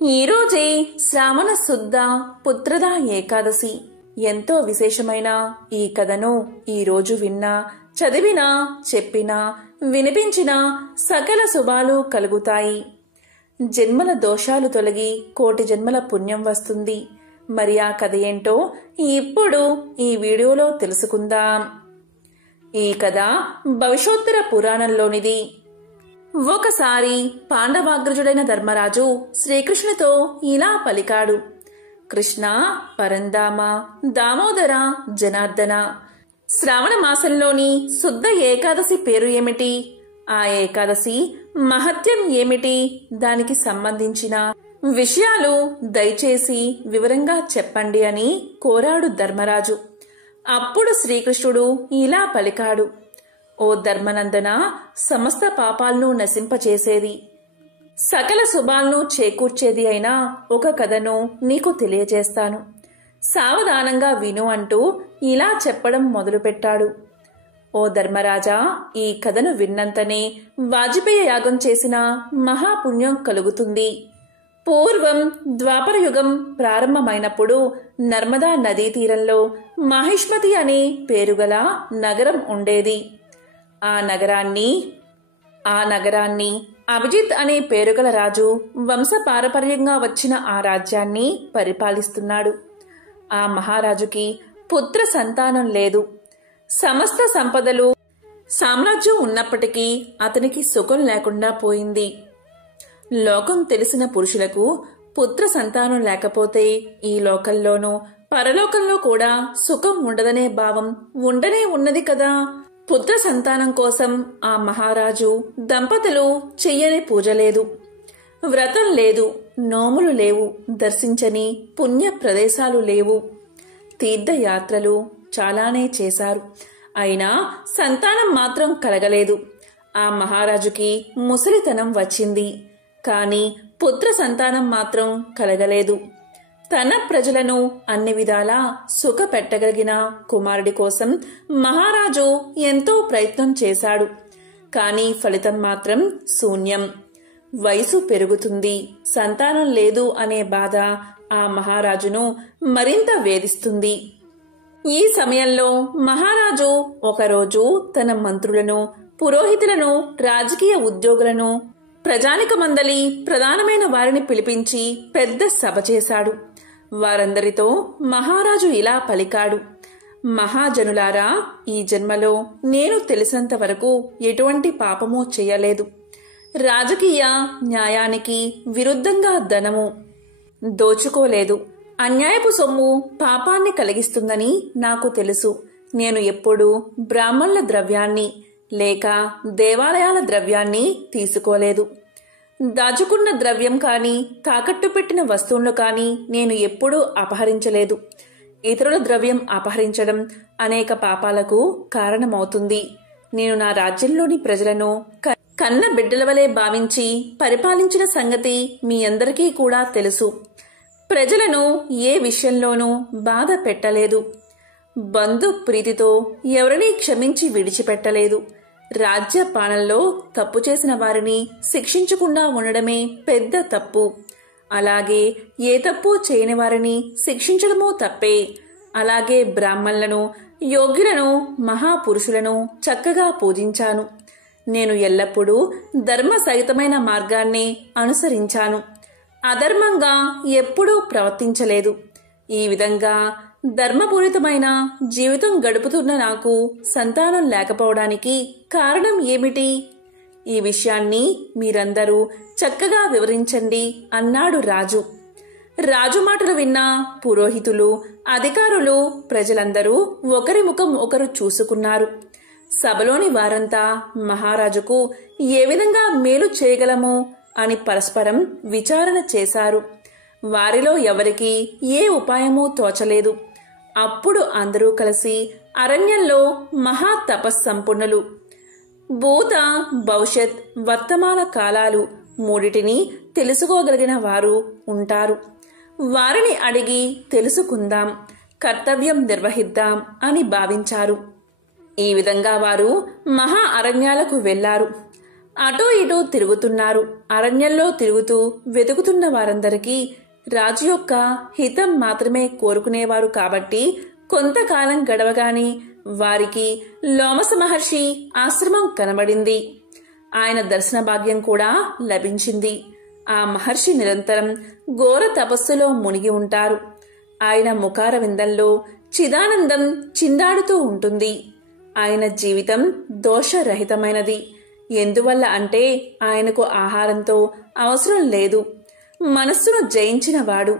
ఈరోజే శ్రావణ శుద్ధ పుత్రద ఏకాదశి. ఎంతో విశేషమైన ఈ కథను ఈరోజు విన్నా, చదివినా, చెప్పినా, వినిపించినా సకల శుభాలు కలుగుతాయి. జన్మల దోషాలు తొలగి కోటి జన్మల పుణ్యం వస్తుంది. మరి ఆ కథ ఏంటో ఇప్పుడు ఈ వీడియోలో తెలుసుకుందాం. ఈ కథ భవిష్యోత్తర పురాణంలోనిది. ఒకసారి పాండవాగ్రజుడైన ధర్మరాజు శ్రీకృష్ణుతో ఇలా పలికాడు: కృష్ణ, పరంధామ, దామోదర, జనార్దన, శ్రావణ మాసంలోని శుద్ధ ఏకాదశి పేరు ఏమిటి? ఆ ఏకాదశి మహత్యం ఏమిటి? దానికి సంబంధించిన విషయాలు దయచేసి వివరంగా చెప్పండి అని కోరాడు ధర్మరాజు. అప్పుడు శ్రీకృష్ణుడు ఇలా పలికాడు: ఓ ధర్మనందన, సమస్త పాపాలను నశింపచేసేది, సకల శుభాలను చేకూర్చేది అయినా ఒక కథను నీకు తెలియజేస్తాను. సావధానంగా విను అంటూ ఇలా చెప్పడం మొదలుపెట్టాడు. ఓ ధర్మరాజా, ఈ కథను విన్నంతనే వాజపేయ యాగం చేసిన మహాపుణ్యం కలుగుతుంది. పూర్వం ద్వాపరయుగం ప్రారంభమైనప్పుడు నర్మదా నదీ తీరంలో మాహిష్మతి అనే పేరుగల నగరం ఉండేది. ఆ నగరాన్ని అభిజిత్ అనే పేరుగల రాజు వంశపారపర్యంగా వచ్చిన ఆ రాజ్యాన్ని పరిపాలిస్తున్నాడు. ఆ మహారాజుకి పుత్ర సంతానం లేదు. సమస్త సంపదలు, సామ్రాజ్యం ఉన్నప్పటికీ అతనికి సుఖం లేకుండా పోయింది. లోకం తెలిసిన పురుషులకు పుత్ర సంతానం లేకపోతే ఈ లోకంలోనూ పరలోకంలో కూడా సుఖం ఉండదనే భావం ఉండనే ఉన్నది కదా. పుత్ర సంతానం కోసం ఆ మహారాజు దంపతులు చెయ్యని పూజ లేదు, వ్రతం లేదు, నోములు లేవు, దర్శించని పుణ్య ప్రదేశాలు లేవు, తీర్థయాత్రలు చాలానే చేశారు. అయినా సంతానం మాత్రం కలగలేదు. ఆ మహారాజుకి ముసలితనం వచ్చింది, కాని పుత్ర సంతానం మాత్రం కలగలేదు. తన ప్రజలను అన్ని విధాలా సుఖ పెట్టగలిగిన కుమారుడి కోసం మహారాజు ఎంతో ప్రయత్నం చేశాడు. కాని ఫలితం మాత్రం శూన్యం. వయసు పెరుగుతుంది, సంతానం లేదు అనే బాధ ఆ మహారాజును మరింత వేధిస్తుంది. ఈ సమయంలో మహారాజు ఒకరోజు తన మంత్రులను, పురోహితులను, రాజకీయ ఉద్యోగులను, ప్రజానిక మందలి ప్రధానమైన వారిని పిలిపించి పెద్ద సభ చేశాడు. వారందరితో మహారాజు ఇలా పలికాడు: మహాజనులారా, ఈ జన్మలో నేను తెలిసినంత వరకు ఎటువంటి పాపమూ చేయలేదు. రాజకీయ న్యాయానికి విరుద్ధంగా ధనము దోచుకోలేదు. అన్యాయపు సొమ్ము పాపాన్ని కలిగిస్తుందని నాకు తెలుసు. నేను ఎప్పుడూ బ్రాహ్మణుల ద్రవ్యాన్ని లేక దేవాలయాల ద్రవ్యాన్ని తీసుకోలేదు. దాచుకున్న ద్రవ్యం కాని, తాకట్టు పెట్టిన వస్తువులను కాని నేను ఎప్పుడూ అపహరించలేదు. ఇతరుల ద్రవ్యం అపహరించడం అనేక పాపాలకు కారణమవుతుంది. నేను నా రాజ్యంలోని ప్రజలను కన్న బిడ్డల వలె భావించి పరిపాలించిన సంగతి మీ అందరికీ కూడా తెలుసు. ప్రజలను ఏ విషయంలోనూ బాధ పెట్టలేదు. బంధు ప్రీతితో ఎవరినీ క్షమించి విడిచిపెట్టలేదు. రాజ్య పాలనలో తప్పు చేసిన వారిని శిక్షించకుండా ఉండడమే పెద్ద తప్పు. అలాగే ఏ తప్పు చేయని వారిని శిక్షించడమూ తప్పే. అలాగే బ్రాహ్మణులను, యోగ్యులను, మహాపురుషులను చక్కగా పూజించాను. నేను ఎల్లప్పుడూ ధర్మ సహితమైన మార్గాన్ని అనుసరించాను. అధర్మంగా ఎప్పుడూ ప్రవర్తించలేదు. ఈ విధంగా ధర్మపూరితమైన జీవితం గడుపుతున్న నాకు సంతానం లేకపోవడానికి కారణం ఏమిటి? ఈ విషయాన్ని మీరందరూ చక్కగా వివరించండి అన్నాడు రాజు. రాజు మాటలు విన్న పురోహితులు, అధికారులు, ప్రజలందరూ ఒకరి ముఖం ఒకరు చూసుకున్నారు. సభలోని వారంతా మహారాజుకు ఏ విధంగా మేలు చేయగలము అని పరస్పరం విచారణ చేశారు. వారిలో ఎవరికీ ఏ ఉపాయమూ తోచలేదు. అప్పుడు అందరూ కలిసి అరణ్యంలో మహా తపస్సంపన్నులు, భూత, భవిష్యత్, వర్తమాన కాలాలు మూడిటిని తెలుసుకోగలిగిన వారు ఉంటారు. వారిని అడిగి తెలుసుకుందాం, కర్తవ్యం నిర్వహిద్దాం అని భావించారు. ఈ విధంగా వారు మహా అరణ్యాలకు వెళ్లారు. అటూ ఇటూ తిరుగుతున్నారు. అరణ్యంలో తిరుగుతూ వెతుకుతున్న వారందరికీ రాజు యొక్క హితం మాత్రమే కోరుకునేవారు కాబట్టి కొంతకాలం గడవగాని వారికి లోమస మహర్షి ఆశ్రమం కనబడింది. ఆయన దర్శన భాగ్యం కూడా లభించింది. ఆ మహర్షి నిరంతరం ఘోర తపస్సులో మునిగి ఉంటారు. ఆయన ముఖార విందంలో చిదానందం చిందాడుతూ ఉంటుంది. ఆయన జీవితం దోషరహితమైనది. ఎందువల్ల అంటే ఆయనకు ఆహారంతో అవసరం లేదు. మనస్సును జయించినవాడు,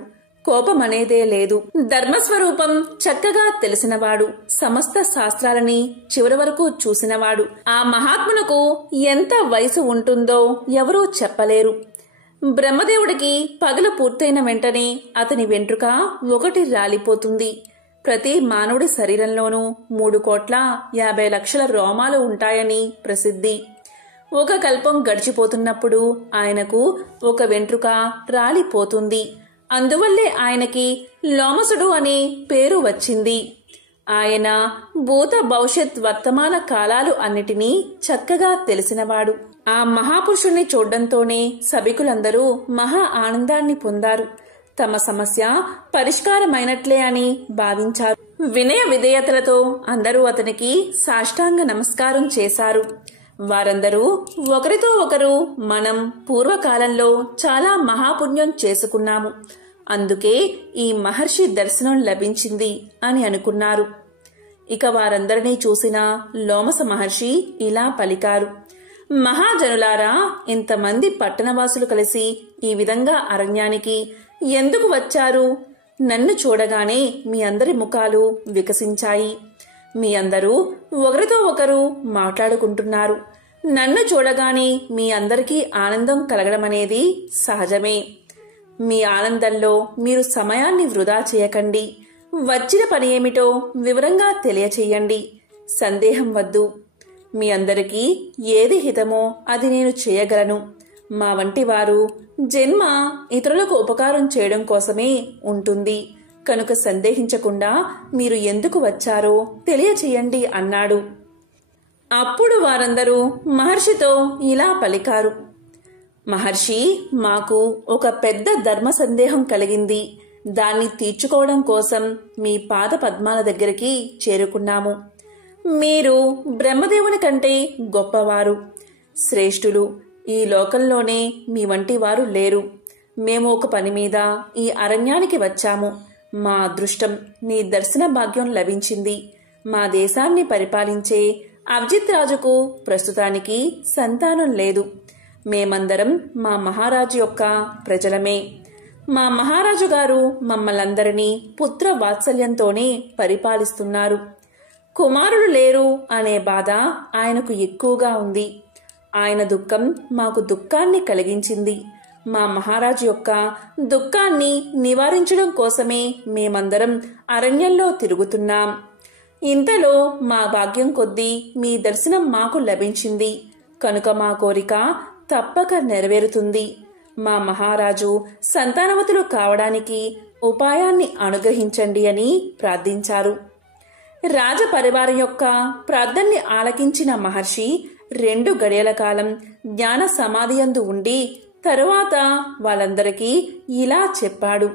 కోపమనేదే లేదు. ధర్మస్వరూపం చక్కగా తెలిసినవాడు, సమస్త శాస్త్రాలని చివరి వరకు చూసినవాడు. ఆ మహాత్మునకు ఎంత వయసు ఉంటుందో ఎవరూ చెప్పలేరు. బ్రహ్మదేవుడికి పగలు పూర్తయిన వెంటనే అతని వెంట్రుక ఒకటి రాలిపోతుంది. ప్రతి మానవుడి శరీరంలోనూ 3,50,00,000 రోమాలు ఉంటాయని ప్రసిద్ధి. ఒక కల్పం గడిచిపోతున్నప్పుడు ఆయనకు ఒక వెంట్రుక రాలిపోతుంది. అందువల్లే ఆయనకి లోమసుడు అనే పేరు వచ్చింది. ఆయన భూత భవిష్యత్ వర్తమాన కాలాలు అన్నిటినీ చక్కగా తెలిసినవాడు. ఆ మహాపురుషుణ్ణి చూడ్డంతోనే సభికులందరూ మహా ఆనందాన్ని పొందారు. తమ సమస్య పరిష్కారమైనట్లే అని భావించారు. వినయ విధేయతలతో అందరూ అతనికి సాష్టాంగ నమస్కారం చేశారు. వారందరూ ఒకరితో ఒకరు మనం పూర్వకాలంలో చాలా మహాపుణ్యం చేసుకున్నాము, అందుకే ఈ మహర్షి దర్శనం లభించింది అని అనుకున్నారు. ఇక వారందరినీ చూసిన లోమస మహర్షి ఇలా పలికారు: మహాజనులారా, ఇంతమంది పట్టణవాసులు కలిసి ఈ విధంగా అరణ్యానికి ఎందుకు వచ్చారు? నన్ను చూడగానే మీ అందరి ముఖాలు వికసించాయి. మీ అందరూ ఒకరితో ఒకరు మాట్లాడుకుంటున్నారు. నన్ను చూడగానే మీ అందరికీ ఆనందం కలగడమనేది సహజమే. మీ ఆనందంలో మీరు సమయాన్ని వృధా చేయకండి. వచ్చిన పని ఏమిటో వివరంగా తెలియచేయండి. సందేహం వద్దు. మీ అందరికీ ఏది హితమో అది నేను చేయగలను. మా వంటి వారు జన్మ ఇతరులకు ఉపకారం చేయడం కోసమే ఉంటుంది కనుక సందేహించకుండా మీరు ఎందుకు వచ్చారో తెలియచేయండి అన్నాడు. అప్పుడు వారందరూ మహర్షితో ఇలా పలికారు: మహర్షి, మాకు ఒక పెద్ద ధర్మ సందేహం కలిగింది. దాన్ని తీర్చుకోవడం కోసం మీ పాద పద్మాల దగ్గరికి చేరుకున్నాము. మీరు బ్రహ్మదేవుని కంటే గొప్పవారు, శ్రేష్ఠులు. ఈ లోకంలోనే మీ వంటి వారు లేరు. మేము ఒక పని మీద ఈ అరణ్యానికి వచ్చాము. మా అదృష్టం నీ దర్శన భాగ్యం లభించింది. మా దేశాన్ని పరిపాలించే అభిజిత్ రాజుకు ప్రస్తుతానికి సంతానం లేదు. మేమందరం మా మహారాజు యొక్క ప్రజలమే. మా మహారాజు గారు మమ్మల్ందరినీ పుత్ర వాత్సల్యంతోనే పరిపాలిస్తున్నారు. కుమారుడు లేరు అనే బాధ ఆయనకు ఎక్కువగా ఉంది. ఆయన దుఃఖం మాకు దుఃఖాన్ని కలిగించింది. మా మహారాజు యొక్క దుఃఖాన్ని నివారించడం కోసమే మేమందరం అరణ్యంలో తిరుగుతున్నాం. ఇంతలో మా భాగ్యం కొద్దీ మీ దర్శనం మాకు లభించింది కనుక మా కోరిక తప్పక నెరవేరుతుంది. మా మహారాజు సంతానవతులు కావడానికి ఉపాయాన్ని అనుగ్రహించండి అని ప్రార్థించారు. రాజపరివారం యొక్క ప్రార్థనని ఆలకించిన మహర్షి 2 గడియల కాలం జ్ఞాన సమాధియందు ఉండి తరువాత వాళ్ళందరికీ ఇలా చెప్పాడు: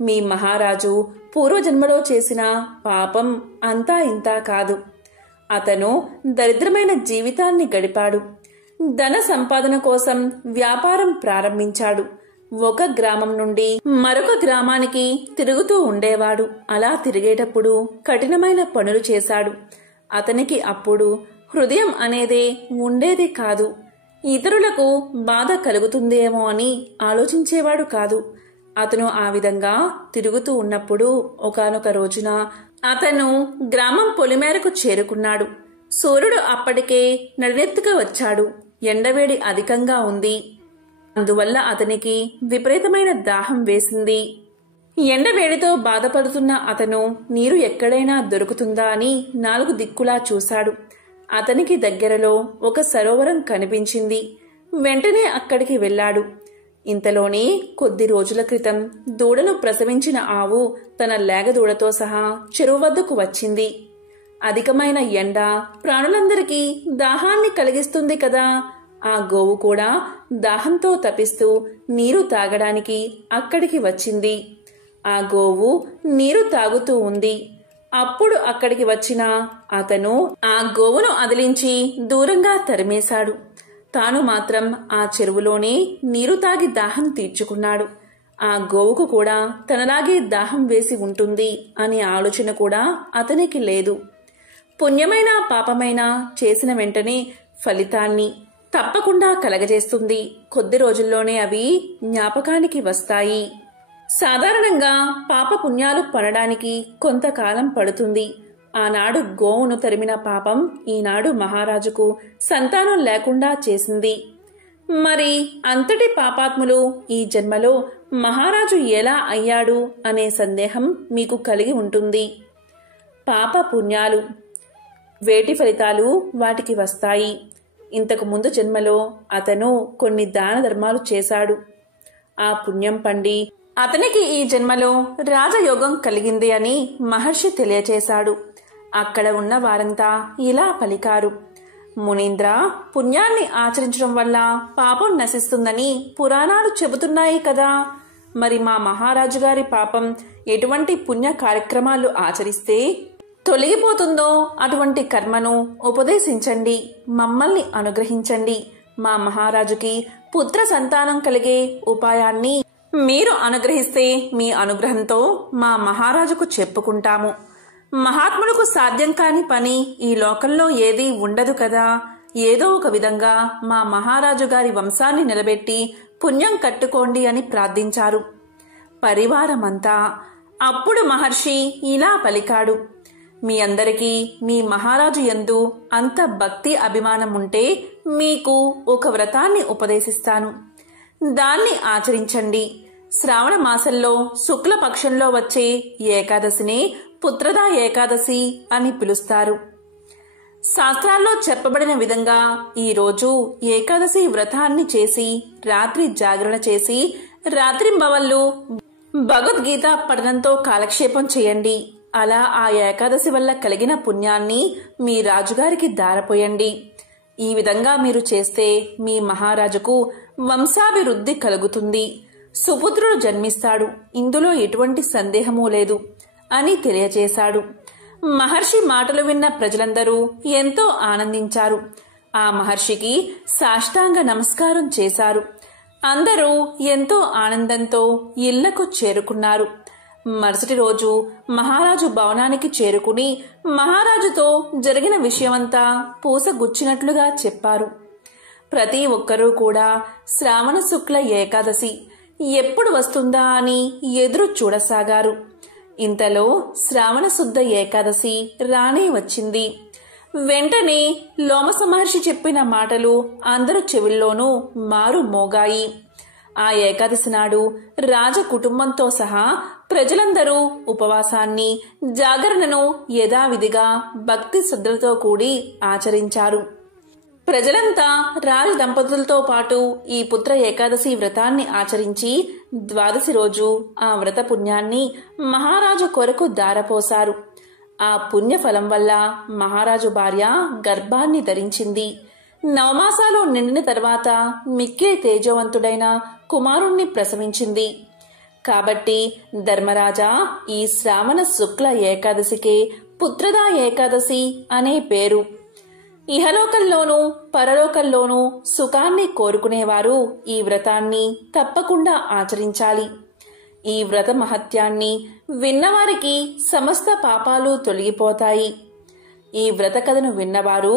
మీ మహారాజు పూర్వజన్మలో చేసిన పాపం అంతా ఇంతా కాదు. అతను దరిద్రమైన జీవితాన్ని గడిపాడు. ధన సంపాదన కోసం వ్యాపారం ప్రారంభించాడు. ఒక గ్రామం నుండి మరొక గ్రామానికి తిరుగుతూ ఉండేవాడు. అలా తిరిగేటప్పుడు కఠినమైన పనులు చేశాడు. అతనికి అప్పుడు హృదయం అనేదే ఉండేది కాదు. ఇతరులకు బాధ కలుగుతుందేమో అని ఆలోచించేవాడు కాదు. అతను ఆ విధంగా తిరుగుతూ ఉన్నప్పుడు ఒకానొక రోజున అతను గ్రామం పొలిమేరకు చేరుకున్నాడు. సూర్యుడు అప్పటికే నడినెత్తుగా వచ్చాడు. ఎండవేడి అధికంగా ఉంది. అందువల్ల అతనికి విపరీతమైన దాహం వేసింది. ఎండవేడితో బాధపడుతున్న అతను నీరు ఎక్కడైనా దొరుకుతుందా అని 4 దిక్కులా చూశాడు. అతనికి దగ్గరలో ఒక సరోవరం కనిపించింది. వెంటనే అక్కడికి వెళ్ళాడు. ఇంతలోనే కొద్ది రోజుల క్రితం దూడను ప్రసవించిన ఆవు తన లేగదూడతో సహా చెరువు వద్దకు వచ్చింది. అధికమైన ఎండ ప్రాణులందరికీ దాహాన్ని కలిగిస్తుంది కదా. ఆ గోవు కూడా దాహంతో తపిస్తూ నీరు తాగడానికి అక్కడికి వచ్చింది. ఆ గోవు నీరు తాగుతూ ఉంది. అప్పుడు అక్కడికి వచ్చిన అతను ఆ గోవును అదిలించి దూరంగా తరిమేశాడు. తాను మాత్రం ఆ చెరువులోనే నీరు తాగి దాహం తీర్చుకున్నాడు. ఆ గోవుకు కూడా తనలాగే దాహం వేసి ఉంటుంది అనే ఆలోచన కూడా అతనికి లేదు. పుణ్యమైన పాపమైనా చేసిన వెంటనే ఫలితాన్ని తప్పకుండా కలగజేస్తుంది. కొద్ది రోజుల్లోనే అవి జ్ఞాపకానికి వస్తాయి. సాధారణంగా పాప పుణ్యాలు పడడానికి కొంతకాలం పడుతుంది. ఆనాడు గోవును తరిమిన పాపం ఈనాడు మహారాజుకు సంతానం లేకుండా చేసింది. మరి అంతటి పాపాత్ములు ఈ జన్మలో మహారాజు ఎలా అయ్యాడు అనే సందేహం మీకు కలిగి ఉంటుంది. పాప పుణ్యాలు వేటి ఫలితాలు వాటికి వస్తాయి. ఇంతకు ముందు జన్మలో అతను కొన్ని దాన ధర్మాలు చేశాడు. ఆ పుణ్యం పండి అతనికి ఈ జన్మలో రాజయోగం కలిగింది అని మహర్షి తెలియచేశాడు. అక్కడ ఉన్న వారంతా ఇలా పలికారు: మునీంద్ర, పుణ్యాన్ని ఆచరించడం వల్ల పాపం నశిస్తుందని పురాణాలు చెబుతున్నాయి కదా. మరి మా మహారాజు గారి పాపం ఎటువంటి పుణ్య కార్యక్రమాలు ఆచరిస్తే తొలగిపోతుందో అటువంటి కర్మను ఉపదేశించండి, మమ్మల్ని అనుగ్రహించండి. మా మహారాజుకి పుత్ర సంతానం కలిగే ఉపాయాన్ని మీరు అనుగ్రహిస్తే మీ అనుగ్రహంతో మా మహారాజుకు చెప్పుకుంటాము. మహాత్ములకు సాధ్యం కాని పని ఈ లోకంలో ఏదీ ఉండదు కదా. ఏదో ఒక విధంగా మా మహారాజు గారి వంశాన్ని నిలబెట్టి పుణ్యం కట్టుకోండి అని ప్రార్థించారు పరివారమంతా. అప్పుడు మహర్షి ఇలా పలికాడు: మీ అందరికీ మీ మహారాజు యందు అంత భక్తి అభిమానం ఉంటే మీకు ఒక వ్రతాన్ని ఉపదేశిస్తాను. దాన్ని ఆచరించండి. శ్రావణ మాసంలో శుక్లపక్షంలో వచ్చే ఏకాదశిని పుత్రదా ఏకాదశి అని పిలుస్తారు. శాస్త్రాల్లో చెప్పబడిన విధంగా ఈరోజు ఏకాదశి వ్రతాన్ని చేసి రాత్రి జాగరణ చేసి రాత్రింబవళ్ళు భగవద్గీత పఠనంతో కాలక్షేపం చేయండి. అలా ఆ ఏకాదశి వల్ల కలిగిన పుణ్యాన్ని మీ రాజుగారికి దారపోయండి. ఈ విధంగా మీరు చేస్తే మీ మహారాజుకు వంశాభివృద్ధి కలుగుతుంది, సుపుత్రుడు జన్మిస్తాడు. ఇందులో ఎటువంటి సందేహమూ లేదు అని తెలియచేశాడు. మహర్షి మాటలు విన్న ప్రజలందరూ ఎంతో ఆనందించారు. ఆ మహర్షికి సాష్టాంగ నమస్కారం చేశారు. అందరూ ఎంతో ఆనందంతో ఇళ్లకు చేరుకున్నారు. మరుసటి రోజు మహారాజు భవనానికి చేరుకుని మహారాజుతో జరిగిన విషయమంతా పూసగుచ్చినట్లుగా చెప్పారు. ప్రతి ఒక్కరూ కూడా శ్రావణ శుక్ల ఏకాదశి ఎప్పుడు వస్తుందా అని ఎదురు చూడసాగారు. ఇంతలో శ్రావణ శుద్ధ ఏకాదశి రానే వచ్చింది. వెంటనే లోమస మహర్షి చెప్పిన మాటలు అందరు చెవుల్లోనూ మారు మోగాయి. ఆ ఏకాదశి నాడు రాజ కుటుంబంతో సహా ప్రజలందరూ ఉపవాసాన్ని, జాగరణను యథావిధిగా భక్తి శ్రద్ధలతో కూడి ఆచరించారు. ప్రజలంతా రాజ దంపతులతో పాటు ఈ పుత్ర ఏకాదశి వ్రతాన్ని ఆచరించి ద్వాదశి రోజు ఆ వ్రత పుణ్యాన్ని మహారాజు కొరకు దారపోశారు. ఆ పుణ్యఫలం వల్ల మహారాజు భార్య గర్భాన్ని ధరించింది. నవమాసాలు నిండిన తర్వాత మిక్కిలి తేజవంతుడైన కుమారుణ్ణి ప్రసవించింది. కాబట్టి ధర్మరాజా, ఈ శ్రావణ శుక్ల ఏకాదశికే పుత్రదా ఏకాదశి అనే పేరు. ఇహలోకంలోనూ పరలోకంలోనూ సుఖాన్ని కోరుకునేవారు ఈ వ్రతాన్ని తప్పకుండా ఆచరించాలి. ఈ వ్రత మహత్యాన్ని విన్నవారికి సమస్త పాపాలు తొలగిపోతాయి. ఈ వ్రత కథను విన్నవారు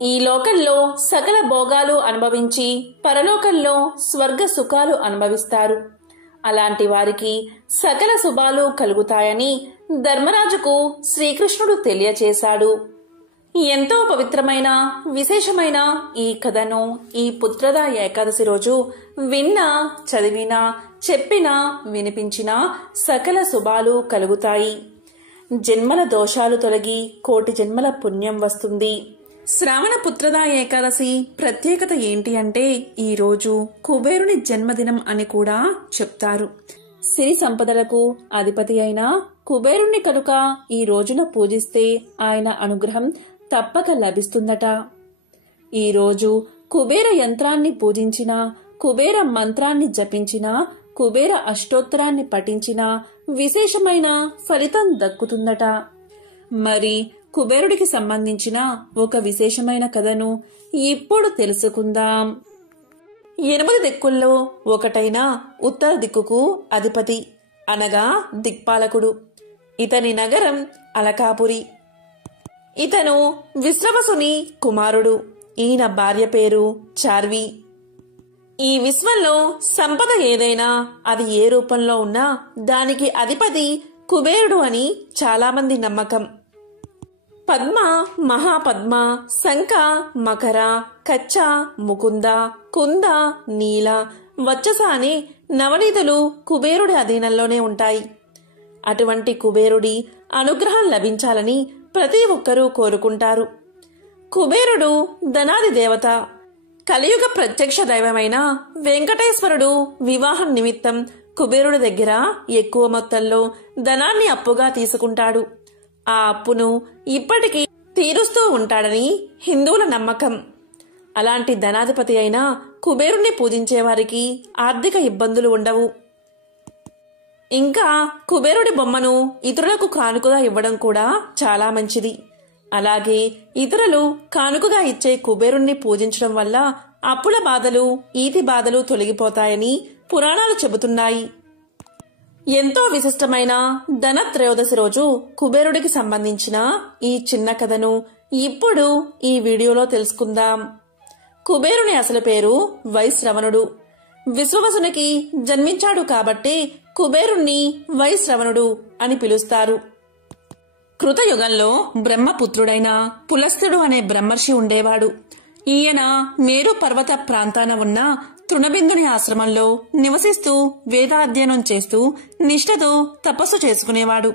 ఈ లోకంలో సకల భోగాలు అనుభవించి పరలోకంలో స్వర్గ సుఖాలు అనుభవిస్తారు. అలాంటి వారికి సకల శుభాలు కలుగుతాయని ధర్మరాజుకు శ్రీకృష్ణుడు తెలియచేశాడు. ఎంతో పవిత్రమైన విశేషమైన ఈ కథను ఈ పుత్రదా ఏకాదశి రోజు విన్నా, చదివినా, చెప్పినా, వినిపించినా సకల శుభాలు కలుగుతాయి. జన్మల దోషాలు తొలగి కోటి జన్మల పుణ్యం వస్తుంది. శ్రావణ పుత్రదా ఏకాదశి ప్రత్యేకత ఏంటి అంటే ఈ రోజు కుబేరుని జన్మదినం అని కూడా చెప్తారు. సిరి సంపదలకు అధిపతి అయిన కుబేరుణ్ణి కనుక ఈ రోజున పూజిస్తే ఆయన అనుగ్రహం తప్పక లభిస్తుందట. ఈ రోజు కుబేర యంత్రాన్ని పూజించినా, కుబేర మంత్రాన్ని జపించినా, కుబేర అష్టోత్తరాన్ని పఠించినా విశేషమైన ఫలితం దక్కుతుందట. మరి కుబేరుడికి సంబంధించిన ఒక విశేషమైన కథను ఇప్పుడు తెలుసుకుందాం. 8 దిక్కుల్లో ఒకటైన ఉత్తర దిక్కుకు అధిపతి అనగా దిక్పాలకుడు. ఇతని నగరం అలకాపురి. ఇతను విశ్రవసుని కుమారుడు. ఈయన భార్య పేరు చార్వి. ఈ విశ్వంలో సంపద ఏదైనా అది ఏ రూపంలో ఉన్నా దానికి అధిపతి కుబేరుడు అని చాలామంది నమ్మకం. పద్మ, మహాపద్మ, శంఖ, మకర, కచ్చ, ముకుంద, కుంద, నీల, వచ్చస అనే నవనీతులు కుబేరుడి అధీనంలోనే ఉంటాయి. అటువంటి కుబేరుడి అనుగ్రహం లభించాలని ప్రతి ఒక్కరూ కోరుకుంటారు. కుబేరుడు ధనాది దేవత. కలియుగ ప్రత్యక్ష దైవమైన వెంకటేశ్వరుడు వివాహం నిమిత్తం కుబేరుడి దగ్గర ఎక్కువ మొత్తంలో ధనాన్ని అప్పుగా తీసుకుంటాడు. ఆ అప్పును ఇప్పటికీ తీరుస్తూ ఉంటాడని హిందువుల నమ్మకం. అలాంటి ధనాధిపతి అయిన కుబేరుణ్ణి పూజించేవారికి ఆర్థిక ఇబ్బందులు ఉండవు. ఇంకా కుబేరుడి బొమ్మను ఇతరులకు కానుకగా ఇవ్వడం కూడా చాలా మంచిది. అలాగే ఇతరులు కానుకగా ఇచ్చే కుబేరుణ్ణి పూజించడం వల్ల అప్పుల బాధలు, ఈతి బాధలు తొలగిపోతాయని పురాణాలు చెబుతున్నాయి. ఎంతో విశిష్టమైన ధనత్రయోదశి రోజు కుబేరుడికి సంబంధించిన ఈ చిన్న కథను ఇప్పుడు ఈ వీడియోలో తెలుసుకుందాం. కుబేరుని అసలు పేరు వైశ్రవణుడు. విశ్వవసునికి జన్మించాడు కాబట్టి కుబేరుణ్ణి వైశ్రవణుడు అని పిలుస్తారు. కృతయుగంలో బ్రహ్మపుత్రుడైన పులస్త్యుడు అనే బ్రహ్మర్షి ఉండేవాడు. ఈయన మేరు పర్వత ప్రాంతాన ఉన్న తృణబిందుని ఆశ్రమంలో నివసిస్తూ వేదాధ్యయనం చేస్తూ నిష్ఠతో తపస్సు చేసుకునేవాడు.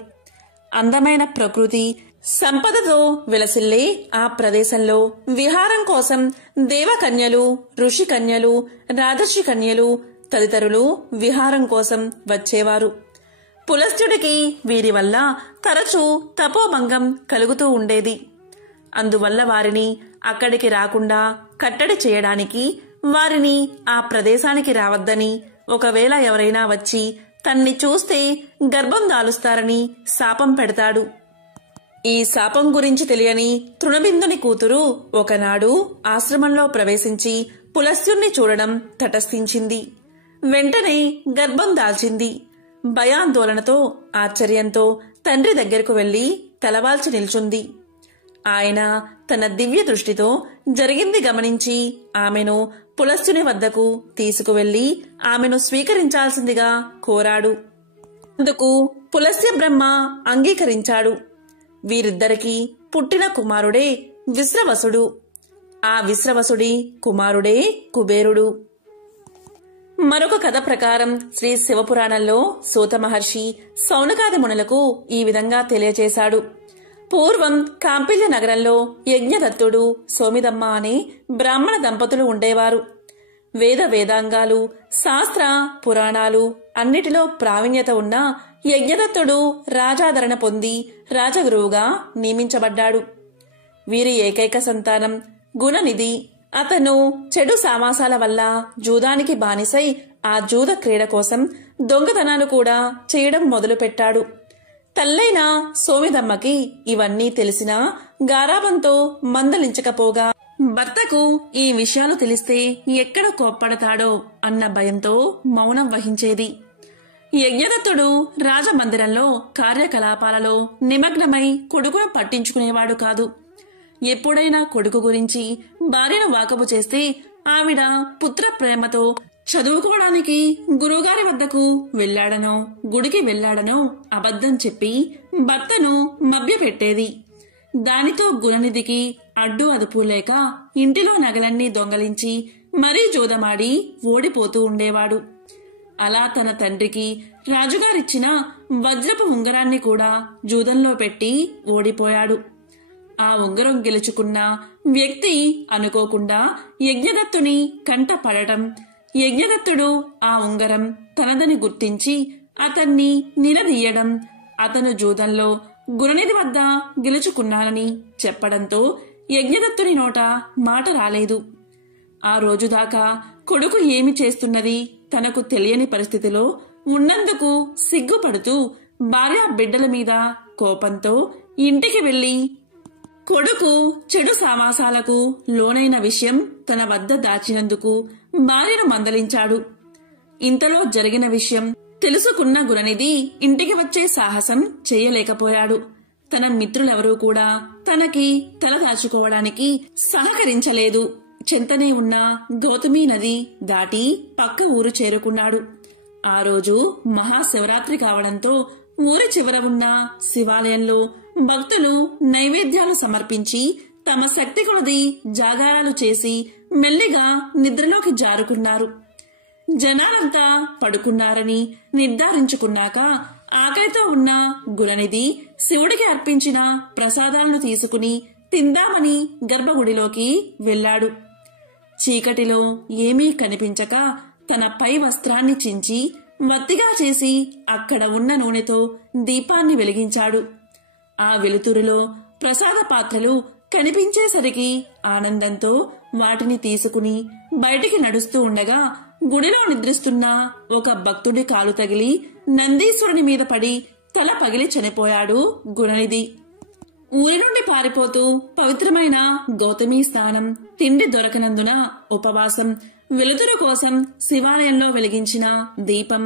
అందమైన ప్రకృతి సంపదతో విలసిల్లే ఆ ప్రదేశంలో విహారం కోసం దేవకన్యలు, ఋషికన్యలు, రాజర్షి కన్యలు తదితరులు విహారం కోసం వచ్చేవారు. పులస్త్యుడికి వీరి వల్ల తరచూ తపోభంగం కలుగుతూ ఉండేది. అందువల్ల వారిని అక్కడికి రాకుండా కట్టడి చేయడానికి వారిని ఆ ప్రదేశానికి రావద్దని, ఒకవేళ ఎవరైనా వచ్చి తన్ని చూస్తే గర్భం దాలుస్తారని శాపం పెడతాడు. ఈ శాపం గురించి తెలియని తృణబిందుని కూతురు ఒకనాడు ఆశ్రమంలో ప్రవేశించి పులస్త్యుణ్ణి చూడడం తటస్థించింది. వెంటనే గర్భం దాల్చింది. భయాందోళనతో, ఆశ్చర్యంతో తండ్రి దగ్గరకు వెళ్లి తలవాల్చి నిల్చుంది. ఆయన తన దివ్య దృష్టితో జరిగింది గమనించి ఆమెను పులస్త్యుని వద్దకు తీసుకువెళ్లి ఆమెను స్వీకరించాల్సిందిగా కోరాడు. అందుకు పులస్త్య బ్రహ్మ అంగీకరించాడు. వీరిద్దరికీ పుట్టిన కుమారుడే విశ్రవసుడు. ఆ విశ్రవసుడి కుమారుడే కుబేరుడు. మరొక కథ ప్రకారం శ్రీ శివపురాణంలో సూత మహర్షి సౌనకాది మునులకు ఈ విధంగా తెలియచేశాడు. పూర్వం కాంపిల్య నగరంలో యజ్ఞదత్తుడు, సోమిదమ్మ అనే బ్రాహ్మణ దంపతులు ఉండేవారు. వేదాంగాలు, శాస్త్ర పురాణాలు అన్నిటిలో ప్రావీణ్యత ఉన్న యజ్ఞదత్తుడు రాజాదరణ పొంది రాజగురువుగా నియమించబడ్డాడు. వీరి ఏకైక సంతానం గుణనిధి. అతను చెడు సావాసాల వల్ల జూదానికి బానిసై ఆ జూద క్రీడ కోసం దొంగతనాలు కూడా చేయడం మొదలుపెట్టాడు. తల్లైన సోమిదమ్మకి ఇవన్నీ తెలిసినా గారాబంతో మందలించకపోగా భర్తకు ఈ విషయాలు తెలిస్తే ఎక్కడ కోప్పడతాడో అన్న భయంతో మౌనం వహించేది. యజ్ఞదత్తుడు రాజమందిరంలో కార్యకలాపాలలో నిమగ్నమై కొడుకును పట్టించుకునేవాడు కాదు. ఎప్పుడైనా కొడుకు గురించి భార్యను వాకబు చేస్తే ఆవిడ పుత్ర ప్రేమతో చదువుకోవడానికి గురువుగారి వద్దకు వెళ్లాడనో, గుడికి వెళ్లాడనో అబద్ధం చెప్పి భర్తను మభ్యపెట్టేది. దానితో గుణనిధికి అడ్డు అదుపు లేక ఇంటిలో నగలన్నీ దొంగలించి మరీ జోదమాడి ఓడిపోతూ ఉండేవాడు. అలా తన తండ్రికి రాజుగారిచ్చిన వజ్రపు ఉంగరాన్ని కూడా జూదంలో పెట్టి ఓడిపోయాడు. ఆ ఉంగరం గెలుచుకున్న వ్యక్తి అనుకోకుండా యజ్ఞదత్తుని కంట పడటం, యజ్ఞదత్తుడు ఆ ఉంగరం తనదని గుర్తించి అతన్ని నిలదీయడం, అతను జూదంలో గురునిధి వద్ద గెలుచుకున్నానని చెప్పడంతో యజ్ఞదత్తుని నోట మాట రాలేదు. ఆ రోజుదాకా కొడుకు ఏమి చేస్తున్నది తనకు తెలియని పరిస్థితిలో ఉన్నందుకు సిగ్గుపడుతూ భార్య బిడ్డల మీద కోపంతో ఇంటికి వెళ్లి కొడుకు చెడు సావాసాలకు లోనైన విషయం తన వద్ద దాచినందుకు భార్యను మందలించాడు. ఇంతలో జరిగిన విషయం తెలుసుకున్న గుణనిధి ఇంటికి వచ్చే సాహసం చేయలేకపోయాడు. తన మిత్రులెవరూ కూడా తనకి తల దాచుకోవడానికి సహకరించలేదు. చెంతనే ఉన్న గౌతమి నది దాటి పక్క ఊరు చేరుకున్నాడు. ఆ రోజు మహాశివరాత్రి కావడంతో ఊరి చివర ఉన్న శివాలయంలో భక్తులు నైవేద్యాలు సమర్పించి తమ శక్తి కొలది జాగారాలు చేసి మెల్లిగా నిద్రలోకి జారుకున్నారు. జనాలంతా పడుకున్నారని నిర్ధారించుకున్నాక ఆకలితో ఉన్న గుణనిధి శివుడికి అర్పించిన ప్రసాదాలను తీసుకుని తిందామని గర్భగుడిలోకి వెళ్లాడు. చీకటిలో ఏమీ కనిపించక తన పై వస్త్రాన్ని చించి వత్తిగా చేసి అక్కడ ఉన్న నూనెతో దీపాన్ని వెలిగించాడు. ఆ వెలుతురులో ప్రసాద పాత్రలు కనిపించేసరికి ఆనందంతో వాటిని తీసుకుని బయటికి నడుస్తూ ఉండగా గుడిలో నిద్రిస్తున్న ఒక భక్తుడి కాలు తగిలి నందీశ్వరుని మీద పడి తల పగిలి చనిపోయాడు గుణనిధి. ఊరి నుండి పారిపోతూ పవిత్రమైన గౌతమి స్నానం, తిండి దొరకనందున ఉపవాసం, వెలుతురు కోసం శివాలయంలో వెలిగించిన దీపం,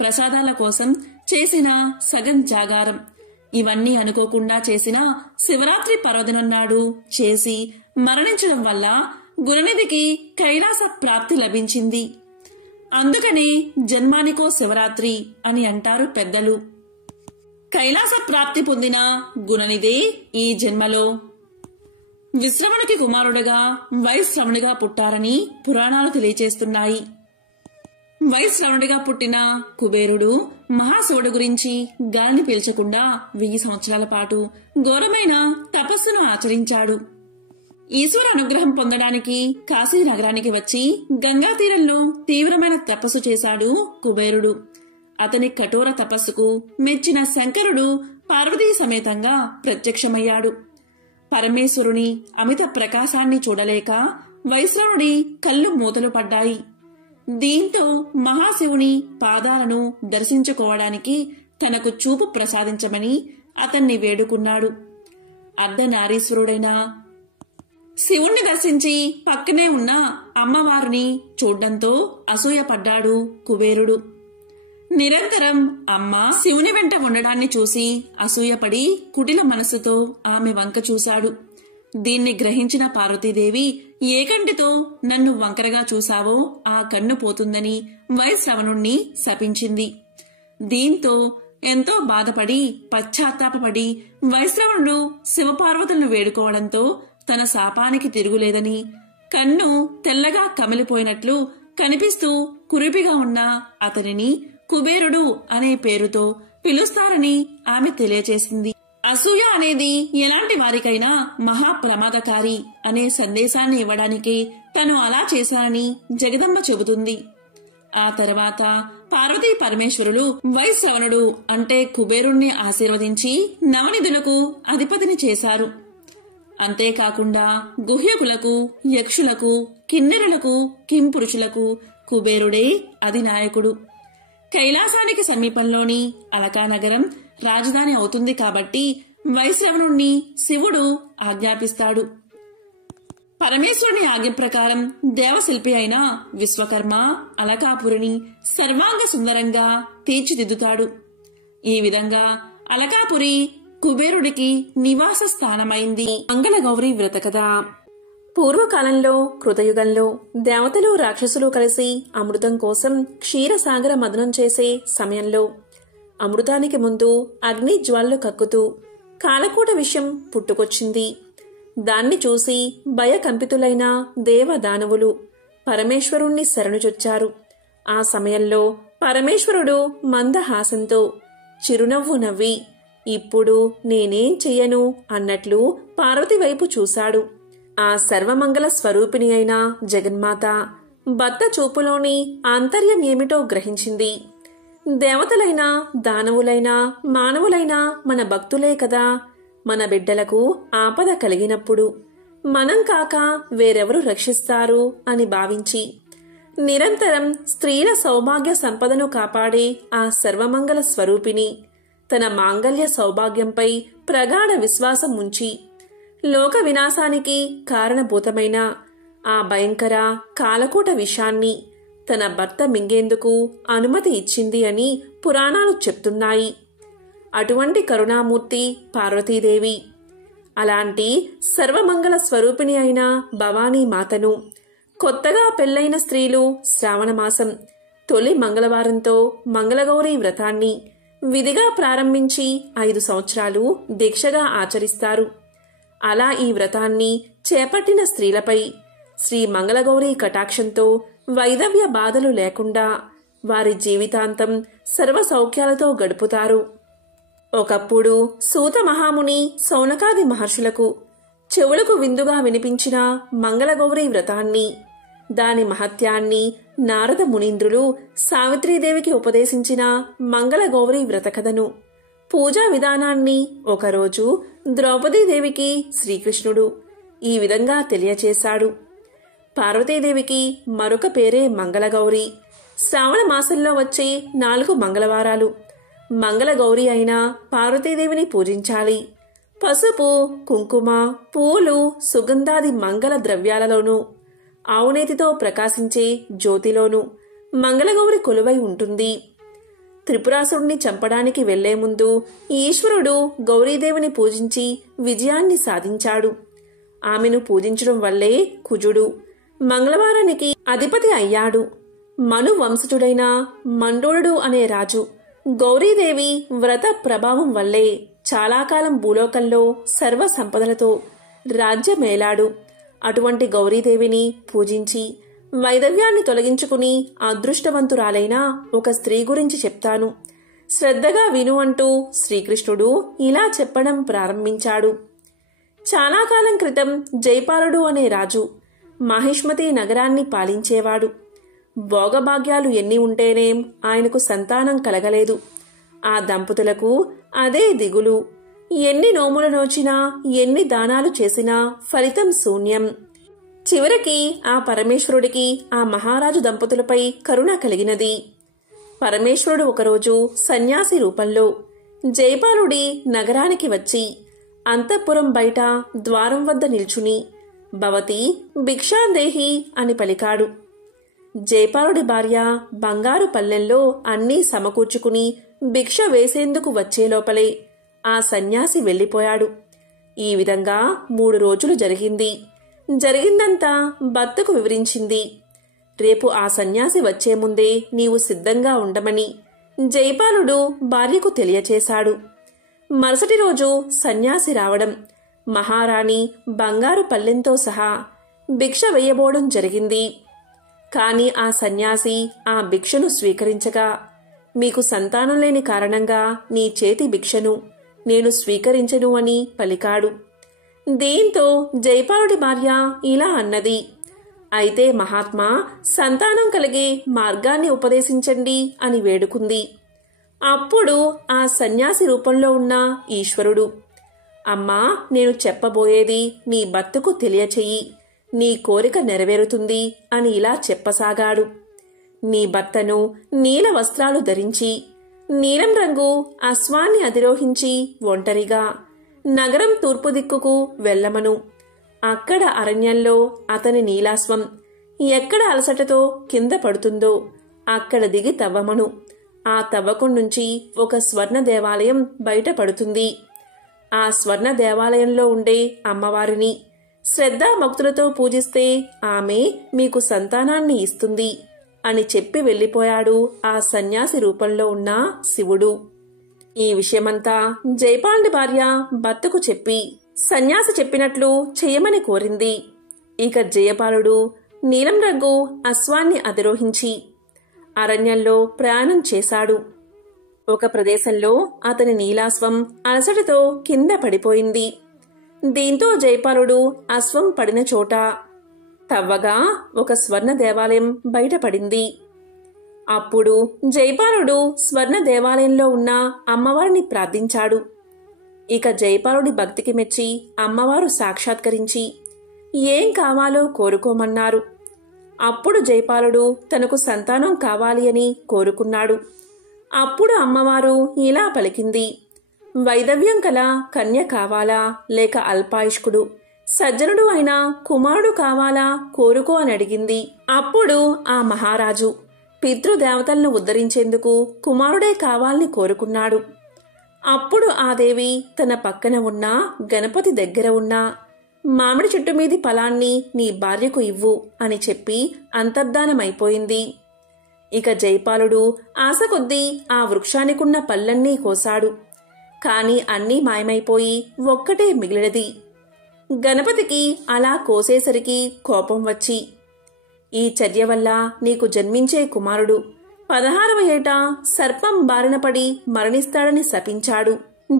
ప్రసాదాల కోసం చేసిన సగం జాగారం, ఇవన్నీ అనుకోకుండా చేసిన శివరాత్రి పర్వదినం నాడు చేసి మరణించడం వల్ల గుణనిధికి కైలాస ప్రాప్తి లభించింది. అందుకని జన్మానికో శివరాత్రి అని అంటారు పెద్దలు. కైలాస ప్రాప్తి పొందిన గుణనిధి ఈ జన్మలో విశ్రవణునికి కుమారుడుగా వైశ్రవణుడిగా పుట్టారని పురాణాలు తెలియచేస్తున్నాయి. వైశ్రవణుడిగా పుట్టిన కుబేరుడు మహాశివుడు గురించి గాలిని పీల్చకుండా 1000 సంవత్సరాల పాటు ఘోరమైన తపస్సును ఆచరించాడు. ఈశ్వర అనుగ్రహం పొందడానికి కాశీ నగరానికి వచ్చి గంగా తీరంలో తీవ్రమైన తపస్సు చేశాడు కుబేరుడు. అతని కఠోర తపస్సుకు మెచ్చిన శంకరుడు పార్వతీ సమేతంగా ప్రత్యక్షమయ్యాడు. పరమేశ్వరుని అమిత ప్రకాశాన్ని చూడలేక వైశ్రవుడి కళ్ళు మూతలు పడ్డాయి. దీంతో మహాశివుని పాదాలను దర్శించుకోవడానికి తనకు చూపు ప్రసాదించమని అతన్ని వేడుకున్నాడు. అర్ధనారీశ్వరుడైన శివుణ్ణి దర్శించి పక్కనే ఉన్న అమ్మవారిని చూడ్డంతో అసూయపడ్డాడు కుబేరుడు. నిరంతరం అమ్మ శివుని వెంట ఉండడాన్ని చూసి అసూయపడి కుటిల మనస్సుతో ఆమె వంక చూశాడు. దీన్ని గ్రహించిన పార్వతీదేవి, ఏ కంటితో నన్ను వంకరగా చూశావో ఆ కన్ను పోతుందని వైశ్రవణుణ్ణి శపించింది. దీంతో ఎంతో బాధపడి పశ్చాత్తాపపడి వైశ్రవణుడు శివపార్వతులను వేడుకోవడంతో తన శాపానికి తిరుగులేదని, కన్ను తెల్లగా కమిలిపోయినట్లు కనిపిస్తూ కురిపిగా ఉన్న అతనిని కుబేరుడు అనే పేరుతో పిలుస్తారని ఆమె తెలియచేసింది. అసూయ అనేది ఎలాంటి వారికైనా మహాప్రమాదకారి అనే సందేశాన్ని ఇవ్వడానికి తను అలా చేశానని జగదంబ చెబుతుంది. ఆ తర్వాత పార్వతీ పరమేశ్వరులు వైశ్రవణుడు అంటే కుబేరుణ్ణి ఆశీర్వదించి నవనిధులకు అధిపతిని చేశారు. అంతేకాకుండా గుహ్యకులకు, యక్షులకు, కిన్నెరులకు, కింపురుషులకు కుబేరుడే అధినాయకుడు. కైలాసానికి సమీపంలోని అలకానగరం రాజధాని అవుతుంది కాబట్టి వైశ్రవణుణ్ణి శివుడు ఆజ్ఞాపిస్తాడు. పరమేశ్వరుని ఆజ్ఞ ప్రకారం దేవశిల్పి అయిన విశ్వకర్మ అలకాపురిని సర్వాంగ సుందరంగా తీర్చిదిద్దుతాడు. ఈ విధంగా అలకాపురి కుబేరుడికి నివాస స్థానమైంది. మంగళగౌరి వ్రత కథ. పూర్వకాలంలో కృతయుగంలో దేవతలు రాక్షసులు కలిసి అమృతం కోసం క్షీరసాగర మదనం చేసే సమయంలో అమృతానికి ముందు అగ్ని జ్వాలలు కక్కుతూ కాలకూట విషయం పుట్టుకొచ్చింది. దాన్ని చూసి భయకంపితులైన దేవదానవులు పరమేశ్వరుణ్ణి శరణుజొచ్చారు. ఆ సమయంలో పరమేశ్వరుడు మందహాసంతో చిరునవ్వు నవ్వి, ఇప్పుడు నేనేం చెయ్యను అన్నట్లు పార్వతి వైపు చూశాడు. ఆ సర్వమంగళ స్వరూపిణి అయిన జగన్మాత భర్త చూపులోని ఆంతర్యం ఏమిటో గ్రహించింది. దేవతలైనా దానవులైనా మానవులైనా మన భక్తులే కదా. మన బిడ్డలకు ఆపద కలిగినప్పుడు మనం కాక వేరెవరు రక్షిస్తారు అని భావించి నిరంతరం స్త్రీల సౌభాగ్య సంపదను కాపాడే ఆ సర్వమంగళ స్వరూపిణి తన మాంగల్య సౌభాగ్యంపై ప్రగాఢ విశ్వాసం ఉంచి లోక వినాశానికి కారణభూతమైన ఆ భయంకర కాలకూట విషాన్ని తన భర్త మింగేందుకు అనుమతి ఇచ్చింది అని పురాణాలు చెప్తున్నాయి. అటువంటి కరుణామూర్తి పార్వతీదేవి. అలాంటి సర్వమంగళ స్వరూపిణి అయిన భవానీ మాతను కొత్తగా పెళ్లైన స్త్రీలు శ్రావణమాసం తొలి మంగళవారంతో మంగళగౌరీ వ్రతాన్ని విధిగా ప్రారంభించి 5 సంవత్సరాలు దీక్షగా ఆచరిస్తారు. అలా ఈ వ్రతాన్ని చేపట్టిన స్త్రీలపై శ్రీ మంగళగౌరీ కటాక్షంతో వైధవ్య బాధలు లేకుండా వారి జీవితాంతం సర్వ సౌఖ్యాలతో గడుపుతారు. ఒకప్పుడు సూత మహాముని సౌనకాది మహర్షులకు చెవులకు విందుగా వినిపించిన మంగళగౌరీ వ్రతాన్ని, దాని మహత్యాన్ని నారద మునీంద్రులు సావిత్రీదేవికి ఉపదేశించిన మంగళగౌరీ వ్రతకథను, పూజా విధానాన్ని ఒకరోజు ద్రౌపదీదేవికి శ్రీకృష్ణుడు ఈ విధంగా తెలియచేశాడు. పార్వతీదేవికి మరొక పేరే మంగళగౌరి. శ్రావణ మాసంలో వచ్చే 4 మంగళవారాలు మంగళగౌరి అయిన పార్వతీదేవిని పూజించాలి. పసుపు, కుంకుమ, పూలు, సుగంధాది మంగళ ద్రవ్యాలలోనూ ఆవునేతితో ప్రకాశించే జ్యోతిలోనూ మంగళగౌరి కొలువై ఉంటుంది. త్రిపురాసురుణ్ణి చంపడానికి వెళ్లే ముందు ఈశ్వరుడు గౌరీదేవిని పూజించి విజయాన్ని సాధించాడు. ఆమెను పూజించడం వల్లే కుజుడు మంగళవారానికి అధిపతి అయ్యాడు. మను వంశజుడైన మండోరుడు అనే రాజు గౌరీదేవి వ్రత ప్రభావం వల్లే చాలా కాలం భూలోకంలో సర్వ సంపదలతో రాజ్యమేలాడు. అటువంటి గౌరీదేవిని పూజించి వైధవ్యాన్ని తొలగించుకుని అదృష్టవంతురాలైన ఒక స్త్రీ గురించి చెప్తాను, శ్రద్ధగా విను అంటూ శ్రీకృష్ణుడు ఇలా చెప్పడం ప్రారంభించాడు. చాలా కాలం క్రితం జైపాలుడు అనే రాజు మాహిష్మతి నగరాన్ని పాలించేవాడు. భోగభాగ్యాలు ఎన్ని ఉంటేనేం ఆయనకు సంతానం కలగలేదు. ఆ దంపతులకు అదే దిగులు. ఎన్ని నోములు నోచినా, ఎన్ని దానాలు చేసినా ఫలితం శూన్యం. చివరికి ఆ పరమేశ్వరుడికి ఆ మహారాజు దంపతులపై కరుణ కలిగినది. పరమేశ్వరుడు ఒకరోజు సన్యాసి రూపంలో జైపాలుడి నగరానికి వచ్చి అంతఃపురం బయట ద్వారం వద్ద నిల్చుని భవతి భిక్షాందేహి అని పలికాడు. జైపాలుడి భార్య బంగారు పల్లెల్లో అన్నీ సమకూర్చుకుని భిక్ష వేసేందుకు వచ్చే లోపలే ఆ సన్యాసి వెళ్లిపోయాడు. ఈ విధంగా 3 రోజులు జరిగింది. జరిగిందంతా భర్తకు వివరించింది. రేపు ఆ సన్యాసి వచ్చే ముందే నీవు సిద్ధంగా ఉండమని జైపాలుడు భార్యకు తెలియచేశాడు. మరుసటి రోజు సన్యాసి రావడం, మహారాణి బంగారు పల్లెంతో సహా భిక్ష వేయబోవడం జరిగింది. కాని ఆ సన్యాసి ఆ భిక్షను స్వీకరించగా, మీకు సంతానం లేని కారణంగా నీ చేతి భిక్షను నేను స్వీకరించను అని పలికాడు. దీంతో జైపాలుడి భార్య ఇలా అన్నది, అయితే మహాత్మా, సంతానం కలిగే మార్గాన్ని ఉపదేశించండి అని వేడుకుంది. అప్పుడు ఆ సన్యాసి రూపంలో ఉన్న ఈశ్వరుడు, అమ్మా, నేను చెప్పబోయేది నీ భర్తకు తెలియచెయ్యి, నీ కోరిక నెరవేరుతుంది అని ఇలా చెప్పసాగాడు. నీ భర్తను నీల వస్త్రాలు ధరించి నీలం రంగు అశ్వాన్ని అధిరోహించి ఒంటరిగా నగరం తూర్పు దిక్కుకు వెళ్లమను. అక్కడ అరణ్యంలో అతని నీలాశ్వం ఎక్కడ అలసటతో కింద పడుతుందో అక్కడ దిగి తవ్వమను. ఆ తవ్వకం నుంచి ఒక స్వర్ణ దేవాలయం బయటపడుతుంది. ఆ స్వర్ణ దేవాలయంలో ఉండే అమ్మవారిని శ్రద్ధాభక్తులతో పూజిస్తే ఆమె మీకు సంతానాన్ని ఇస్తుంది అని చెప్పి వెళ్లిపోయాడు ఆ సన్యాసి రూపంలో ఉన్న శివుడు. ఈ విషయమంతా జైపాలుడి భార్య భర్తకు చెప్పి సన్యాసి చెప్పినట్లు చెయ్యమని కోరింది. ఇక జయపాలుడు నీలం రంగు అశ్వాన్ని అధిరోహించి అరణ్యంలో ప్రయాణం చేశాడు. ఒక ప్రదేశంలో అతని నీలాశ్వం అలసటతో కింద పడిపోయింది. దీంతో జైపాలుడు అశ్వం పడిన చోట తవ్వగా ఒక స్వర్ణ దేవాలయం బయటపడింది. అప్పుడు జైపాలుడు స్వర్ణ దేవాలయంలో ఉన్న అమ్మవారిని ప్రార్థించాడు. ఇక జైపాలుడి భక్తికి మెచ్చి అమ్మవారు సాక్షాత్కరించి ఏం కావాలో కోరుకోమన్నారు. అప్పుడు జైపాలుడు తనకు సంతానం కావాలి అని కోరుకున్నాడు. అప్పుడు అమ్మవారు ఇలా పలికింది, వైదవ్యం కల కన్య కావాలా లేక అల్పాయుష్కుడు సజ్జనుడు అయిన కుమారుడు కావాలా కోరుకో అని అడిగింది. అప్పుడు ఆ మహారాజు పితృదేవతలను ఉద్ధరించేందుకు కుమారుడే కావాలని కోరుకున్నాడు. అప్పుడు ఆ దేవి తన పక్కన ఉన్న గణపతి దగ్గర ఉన్న మామిడి చెట్టు మీది ఫలాన్ని నీ భార్యకు ఇవ్వు అని చెప్పి అంతర్ధానమైపోయింది. ఇక జైపాలుడు ఆశ కొద్దీ ఆ వృక్షానికున్న పళ్ళన్నీ కోసాడు. కాని అన్నీ మాయమైపోయి ఒక్కటే మిగిలినది. గణపతికి అలా కోసేసరికి కోపం వచ్చి, ఈ చర్య వల్ల నీకు జన్మించే కుమారుడు 16వ ఏట సర్పం బారిన పడి మరణిస్తాడని శపించాడు.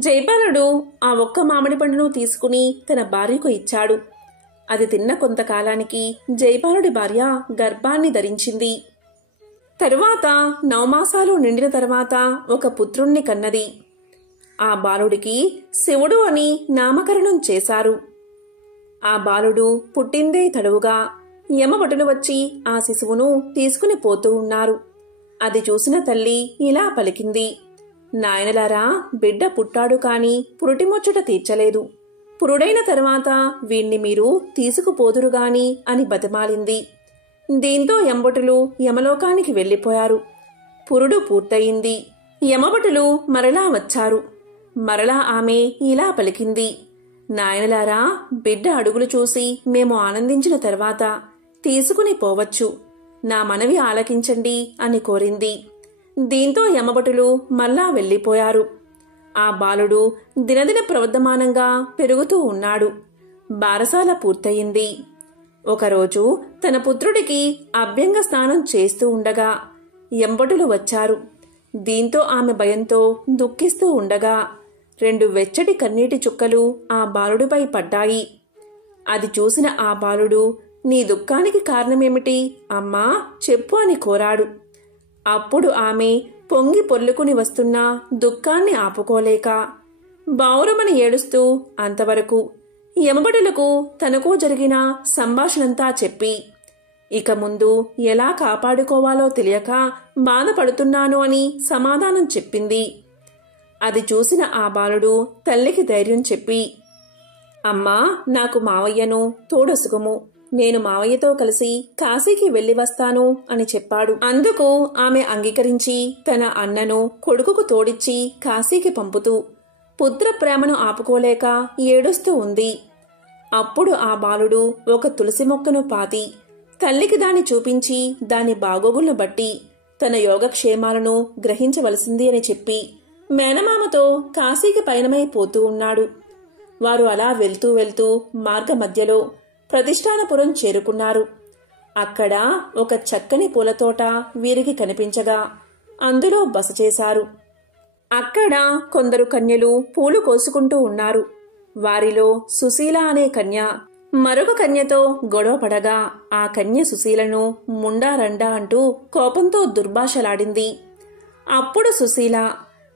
జైపాలుడు ఆ ఒక్క మామిడి పండును తీసుకుని తన భార్యకు ఇచ్చాడు. అది తిన్న కొంతకాలానికి జైపాలుడి భార్య గర్భాన్ని ధరించింది. తరువాత 9 మాసాలు నిండిన తర్వాత ఒక పుత్రుణ్ణి కన్నది. ఆ బాలుడికి శివుడు అని నామకరణం చేశారు. ఆ బాలుడు పుట్టిందే తడువుగా యమభటులు వచ్చి ఆ శిశువును తీసుకుని పోతూ ఉన్నారు. అది చూసిన తల్లి ఇలా పలికింది, నాయనలారా, బిడ్డ పుట్టాడు కాని పురుటిముచ్చట తీర్చలేదు. పురుడైన తరువాత వీణ్ణి మీరు తీసుకుపోదురుగాని అని బతిమాలింది. దీంతో యమభటులు యమలోకానికి వెళ్లిపోయారు. పురుడు పూర్తయింది. యమభటులు మరలా వచ్చారు. మరలా ఆమె ఇలా పలికింది, నాయనలారా, బిడ్డ అడుగులు చూసి మేము ఆనందించిన తర్వాత తీసుకుని పోవచ్చు. నా మనవి ఆలకించండి అని కోరింది. దీంతో యమభటులు మళ్ళా వెళ్లిపోయారు. ఆ బాలుడు దినదిన ప్రవర్ధమానంగా పెరుగుతూ ఉన్నాడు. బారసాల పూర్తయింది. ఒకరోజు తన పుత్రుడికి అభ్యంగ స్నానం చేస్తూ ఉండగా యమభటులు వచ్చారు. దీంతో ఆమె భయంతో దుఃఖిస్తూ ఉండగా 2 వెచ్చటి కన్నీటి చుక్కలు ఆ బాలుడిపై పడ్డాయి. అది చూసిన ఆ బాలుడు, నీ దుఃఖానికి కారణమేమిటి అమ్మా చెప్పు అని కోరాడు. అప్పుడు ఆమె పొంగి పొర్లుకుని వస్తున్న దుఃఖాన్ని ఆపుకోలేక బావురమని ఏడుస్తూ అంతవరకు యమభటులకు తనకు జరిగిన సంభాషణంతా చెప్పి, ఇక ముందు ఎలా కాపాడుకోవాలో తెలియక బాధపడుతున్నాను అని సమాధానం చెప్పింది. అది చూసిన ఆ బాలుడు తల్లికి ధైర్యం చెప్పి, అమ్మా, నాకు మావయ్యను తోడొసుగుము, నేను మావయ్యతో కలిసి కాశీకి వెళ్లి వస్తాను అని చెప్పాడు. అందుకు ఆమె అంగీకరించి తన అన్నను కొడుకుకు తోడిచ్చి కాశీకి పంపుతూ పుత్ర ప్రేమను ఆపుకోలేక ఏడుస్తూ ఉంది. అప్పుడు ఆ బాలుడు ఒక తులసి మొక్కను పాతి తల్లికి దాన్ని చూపించి దాని బాగోగులను బట్టి తన యోగక్షేమాలను గ్రహించవలసింది అని చెప్పి మేనమామతో కాశీకి పయనమైపోతూ ఉన్నాడు. వారు అలా వెళ్తూ వెళ్తూ మార్గ మధ్యలో ప్రతిష్టానపురం చేరుకున్నారు. అక్కడ ఒక చక్కని పూలతోట వీరికి కనిపించగా అందులో బస చేశారు. అక్కడ కొందరు కన్యలు పూలు కోసుకుంటూ ఉన్నారు. వారిలో సుశీల అనే కన్య మరొక కన్యతో గొడవ పడగా ఆ కన్య సుశీలను ముండా రండా అంటూ కోపంతో దుర్భాషలాడింది. అప్పుడు సుశీల,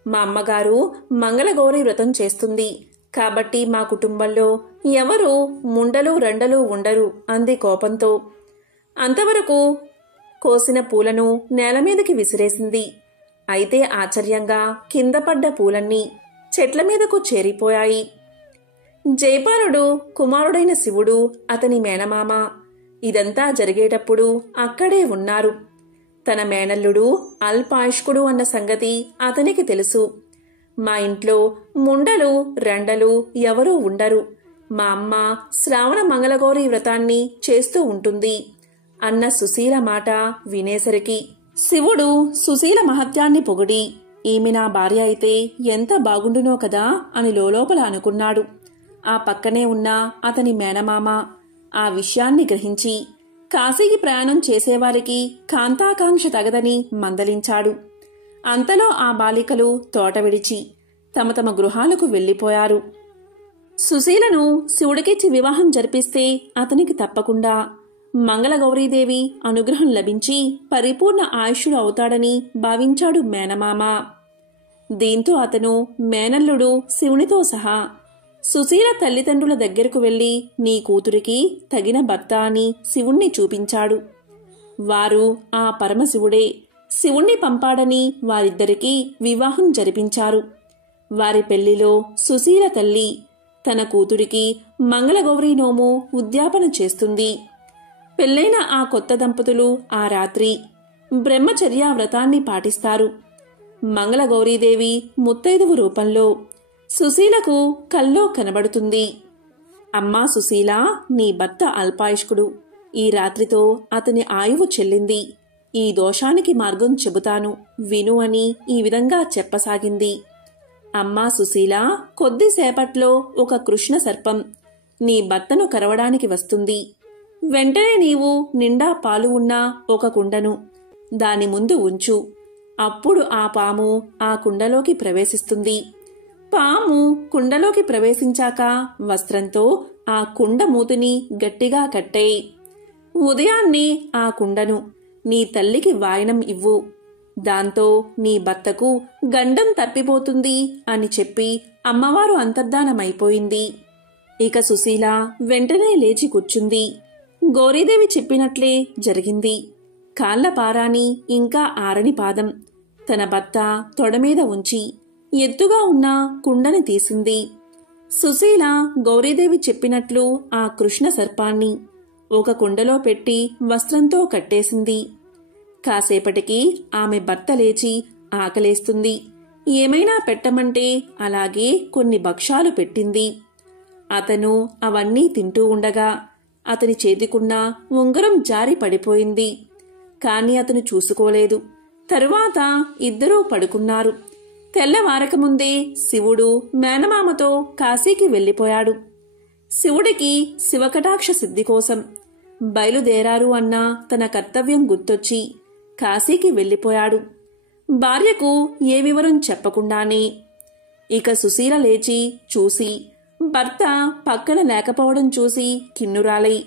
మా అమ్మగారు మంగళగౌరి వ్రతం చేస్తుంది కాబట్టి మా కుటుంబంలో ఎవరు ముండలు రండలు ఉండరు అంది కోపంతో. అంతవరకు కోసిన పూలను నేలమీదకి విసిరేసింది. అయితే ఆశ్చర్యంగా కింద పడ్డ పూలన్నీ చెట్ల మీదకు చేరిపోయాయి. జైపాలుడు కుమారుడైన శివుడు అతని మేనమామ ఇదంతా జరిగేటప్పుడు అక్కడే ఉన్నారు. తన మేనల్లుడు అల్పాయుష్కుడు అన్న సంగతి అతనికి తెలుసు. మా ఇంట్లో ముండలు రండలు ఎవరూ ఉండరు. మా అమ్మ శ్రావణ మంగళగౌరి వ్రతాన్ని చేస్తూ ఉంటుంది అన్న సుశీల మాట వినేసరికి శివుడు సుశీల మహత్యాన్ని పొగిడి, ఈమె నా భార్య అయితే ఎంత బాగుండునో కదా అని లోలోపల అనుకున్నాడు. ఆ పక్కనే ఉన్న అతని మేనమామ ఆ విషయాన్ని గ్రహించి కాశీకి ప్రయాణం చేసేవారికి కాంతాకాంక్ష తగదని మందలించాడు. అంతలో ఆ బాలికలు తోట విడిచి తమ తమ గృహాలకు వెళ్లిపోయారు. సుశీలను శివుడికిచ్చి వివాహం జరిపిస్తే అతనికి తప్పకుండా మంగళగౌరీదేవి అనుగ్రహం లభించి పరిపూర్ణ ఆయుష్యుడు అవుతాడని భావించాడు మేనమామ. దీంతో అతను మేనల్లుడు శివునితో సహా సుశీల తల్లిదండ్రుల దగ్గరకు వెళ్లి నీ కూతురికి తగిన భర్త అని శివుణ్ణి చూపించాడు. వారు ఆ పరమశివుడే శివుణ్ణి పంపాడని వారిద్దరికీ వివాహం జరిపించారు. వారి పెళ్లిలో సుశీల తల్లి తన కూతురికి మంగళగౌరీ నోము ఉద్యాపన చేస్తుంది. పెళ్లైన ఆ కొత్త దంపతులు ఆ రాత్రి బ్రహ్మచర్య వ్రతాన్ని పాటిస్తారు. మంగళగౌరీదేవి ముత్తైదువు రూపంలో సుశీలకు కల్లో కనబడుతుంది. అమ్మా సుశీల, నీ భర్త అల్పాయుష్కుడు. ఈ రాత్రితో అతని ఆయువు చెల్లింది. ఈ దోషానికి మార్గం చెబుతాను, విను అని ఈ విధంగా చెప్పసాగింది. అమ్మా సుశీల, కొద్దిసేపట్లో ఒక కృష్ణ సర్పం నీ భర్తను కరవడానికి వస్తుంది. వెంటనే నీవు నిండా పాలు ఉన్న ఒక కుండను దాని ముందు ఉంచు. అప్పుడు ఆ పాము ఆ కుండలోకి ప్రవేశిస్తుంది. పాము కుండలోకి ప్రవేశించాక వస్త్రంతో ఆ కుండ మూతిని గట్టిగా కట్టేయి. ఉదయాన్నే ఆ కుండను నీ తల్లికి వాయనం ఇవ్వు. దాంతో నీ భర్తకు గండం తప్పిపోతుంది అని చెప్పి అమ్మవారు అంతర్ధానమైపోయింది. ఇక సుశీల వెంటనే లేచి కూర్చుంది. గౌరీదేవి చెప్పినట్లే జరిగింది. కాళ్ల పారాని ఇంకా ఆరని పాదం తన భర్త తొడమీద ఉంచి ఎత్తుగా ఉన్న కుండని తీసింది. సుశీల గౌరీదేవి చెప్పినట్లు ఆ కృష్ణ సర్పాన్ని ఒక కుండలో పెట్టి వస్త్రంతో కట్టేసింది. కాసేపటికి ఆమె భర్త లేచి ఆకలేస్తుంది, ఏమైనా పెట్టమంటే అలాగే కొన్ని భక్ష్యాలు పెట్టింది. అతను అవన్నీ తింటూ ఉండగా అతని చేతికున్న ఉంగరం జారి పడిపోయింది. కాని అతను చూసుకోలేదు. తరువాత ఇద్దరూ పడుకున్నారు. తెల్లవారకముందే శివుడు మేనమామతో కాశీకి వెళ్లిపోయాడు. శివుడికి శివకటాక్ష సిద్ధి కోసం బయలుదేరారు అన్న తన కర్తవ్యం గుర్తొచ్చి కాశీకి వెళ్లిపోయాడు. భార్యకు ఏ వివరం చెప్పకుండానే. ఇక సుశీల లేచి చూసి భర్త పక్కన లేకపోవడం చూసి కిన్నురాలై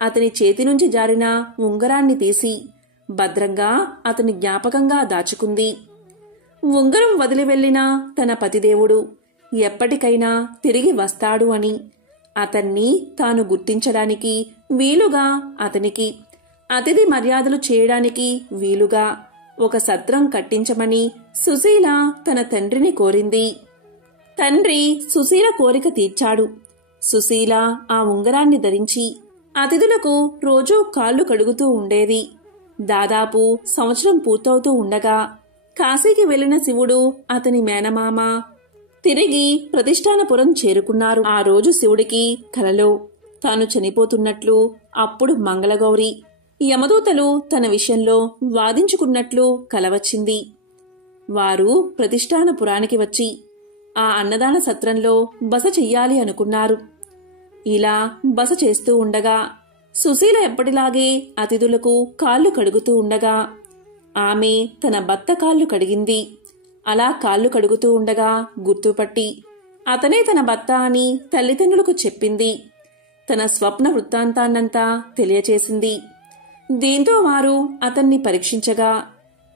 అతని చేతి నుంచి జారిన ఉంగరాన్ని తీసి భద్రంగా అతని జ్ఞాపకంగా దాచుకుంది. ఉంగరం వదిలి వెళ్లిన తన పతిదేవుడు ఎప్పటికైనా తిరిగి వస్తాడు అని, అతన్ని తాను గుర్తించడానికి వీలుగా అతనికి అతిథి మర్యాదలు చేయడానికి వీలుగా ఒక సత్రం కట్టించమని సుశీల తన తండ్రిని కోరింది. తండ్రి సుశీల కోరిక తీర్చాడు. సుశీల ఆ ఉంగరాన్ని ధరించి అతిథులకు రోజూ కాళ్లు కడుగుతూ ఉండేది. దాదాపు సంవత్సరం పూర్తవుతూ ఉండగా కాశీకి వెళ్లిన శివుడు అతని మేనమామ తిరిగి ప్రతిష్టానపురం చేరుకున్నారు. ఆ రోజు శివుడికి కలలో తాను చనిపోతున్నట్లు, అప్పుడు మంగళగౌరి యమదూతలు తన విషయంలో వాదించుకున్నట్లు కలవచ్చింది. వారు ప్రతిష్టానపురానికి వచ్చి ఆ అన్నదాన సత్రంలో బస చెయ్యాలి అనుకున్నారు. ఇలా బస చేస్తూ ఉండగా సుశీల ఎప్పటిలాగే అతిథులకు కాళ్లు కడుగుతూ ఉండగా ఆమె తన భర్త కాళ్లు కడిగింది. అలా కాళ్లు కడుగుతూ ఉండగా గుర్తుపట్టి అతనే తన భర్త అని తల్లిదండ్రులకు చెప్పింది. తన స్వప్న వృత్తాంతాన్నంతా తెలియచేసింది. దీంతో వారు అతన్ని పరీక్షించగా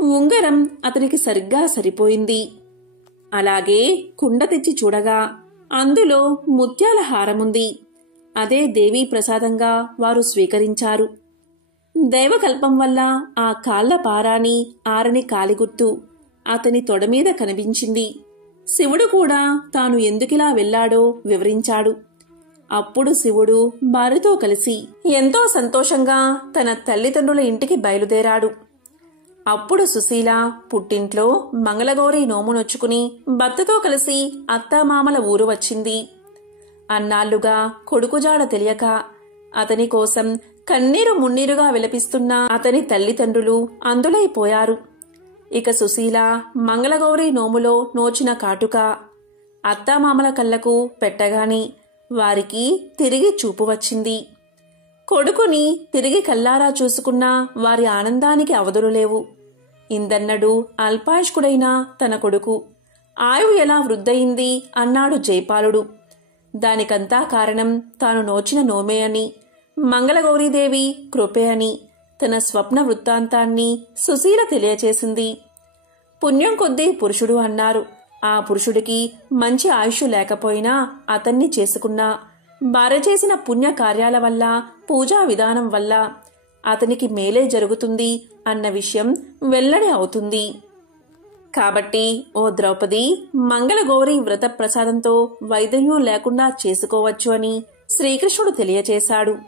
ఉంగరం అతనికి సరిగ్గా సరిపోయింది. అలాగే కుండ తెచ్చి చూడగా అందులో ముత్యాల హారముంది. అదే దేవీ ప్రసాదంగా వారు స్వీకరించారు. దైవకల్పం వల్ల ఆ కాళ్ల పారాని ఆరని కాలిగుర్తు అతని తొడమీద కనిపించింది. శివుడు కూడా తాను ఎందుకిలా వెళ్లాడో వివరించాడు. అప్పుడు శివుడు భార్యతో కలిసి ఎంతో సంతోషంగా తన తల్లిదండ్రుల ఇంటికి బయలుదేరాడు. అప్పుడు సుశీల పుట్టింట్లో మంగళగౌరి నోమునొచ్చుకుని భర్తతో కలిసి అత్తామామల ఊరు వచ్చింది. అన్నాళ్లుగా కొడుకుజాడ తెలియక అతని కోసం కన్నీరు మున్నీరుగా విలపిస్తున్న అతని తల్లిదండ్రులు అందులైపోయారు. ఇక సుశీల మంగళగౌరి నోములో నోచిన కాటుక అత్తామామల కళ్లకు పెట్టగాని వారికి తిరిగి చూపు వచ్చింది. కొడుకుని తిరిగి కల్లారా చూసుకున్న వారి ఆనందానికి అవధులు లేవు. ఇందన్నడు అల్పాయుష్కుడైన తన కొడుకు ఆయువు ఎలా వృద్ధయింది అన్నాడు జైపాలుడు. దానికంతా కారణం తాను నోచిన నోమే అని, మంగళగౌరీదేవి కృపే అని తన స్వప్న వృత్తాంతాన్ని సుశీల తెలియచేసింది. పుణ్యం కొద్దీ పురుషుడు అన్నారు. ఆ పురుషుడికి మంచి ఆయుష్ లేకపోయినా అతన్ని చేసుకున్నా భార్య చేసిన పుణ్య కార్యాల వల్ల పూజా విధానం వల్ల అతనికి మేలే జరుగుతుంది అన్న విషయం వెల్లడి అవుతుంది. కాబట్టి ఓ ద్రౌపది, మంగళగౌరి వ్రత ప్రసాదంతో వైదవ్యం లేకుండా చేసుకోవచ్చు అని శ్రీకృష్ణుడు తెలియచేశాడు.